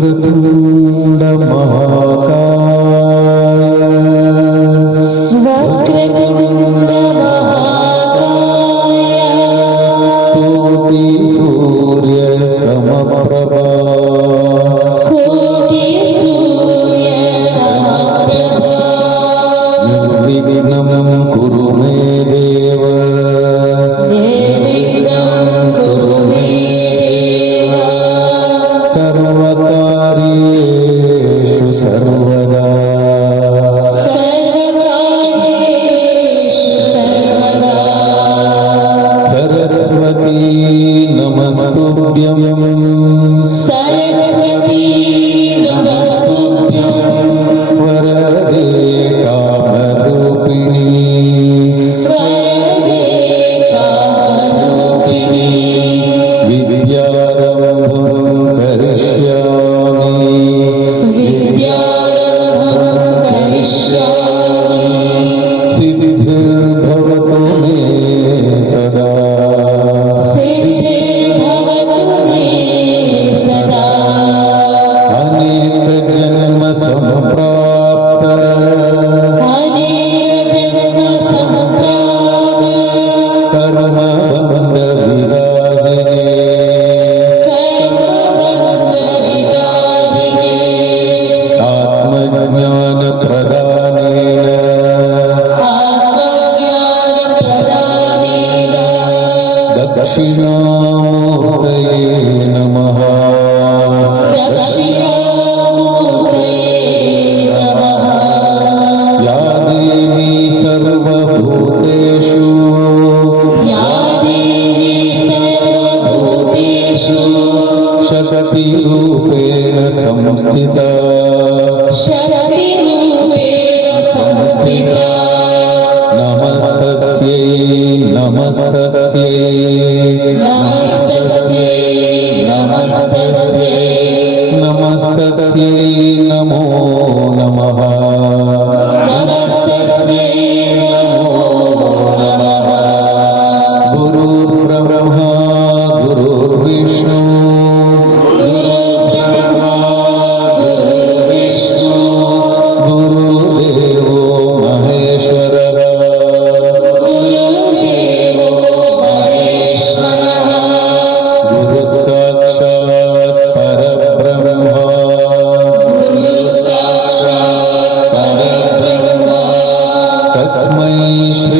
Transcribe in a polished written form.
वक्रतुण्ड महाकाय वक्रतुण्ड महाकाय कोटि सूर्य समप्रभा कोटि सूर्य समप्रभा निर्विघ्नं कुरु मे देव निर्विघ्नं कुरु मे देव सर्वकार्येषु सर्वदा सर्वकार्येषु सर्वदा सरस्वती नमस्तुभ्यं सरस्वती नमस्तुभ्यं वरदे कामरूपिणी वरदे कामरूपिणी विद्यारम्भं करिष्यामि विद्यारम्भं करिष्यामि सिद्धिर्भवतु मे सदा सिद्धिर्भवतु मे सदा अनेकजन्म सम्प्राप्त अनेकजन्म सम्प्राप्त कर्मबन्धविरागिने कर्मबन्धविदारिणे आत्मज्ञानप्रदानेन आत्मज्ञानप्रदानेन दक्षिणामूर्तये नमः दक्षिणामूर्तये नमः या देवी सर्वभूतेषु या देवी सर्वभूतेषु शक्तिरूपेण संस्थिता शक्तिरूपेण संस्थिता नमस्तस्यै नमस्तस्यै नमस्तस्यै नमस्तस्यै नमस्तस्यै नमो नमः नमस्तस्यै नमो नमः गुरुर्ब्रह्मा गुरुर्विष्णु गुरुर्ब्रह्मा गुरुर्विष्णु गुरुदेवो महेश्वरः गुरुदेवो महेश्वरः गुरुसाक्षात् परब्रह्म गुरुसाक्षात् परब्रह्म तस्मै श्री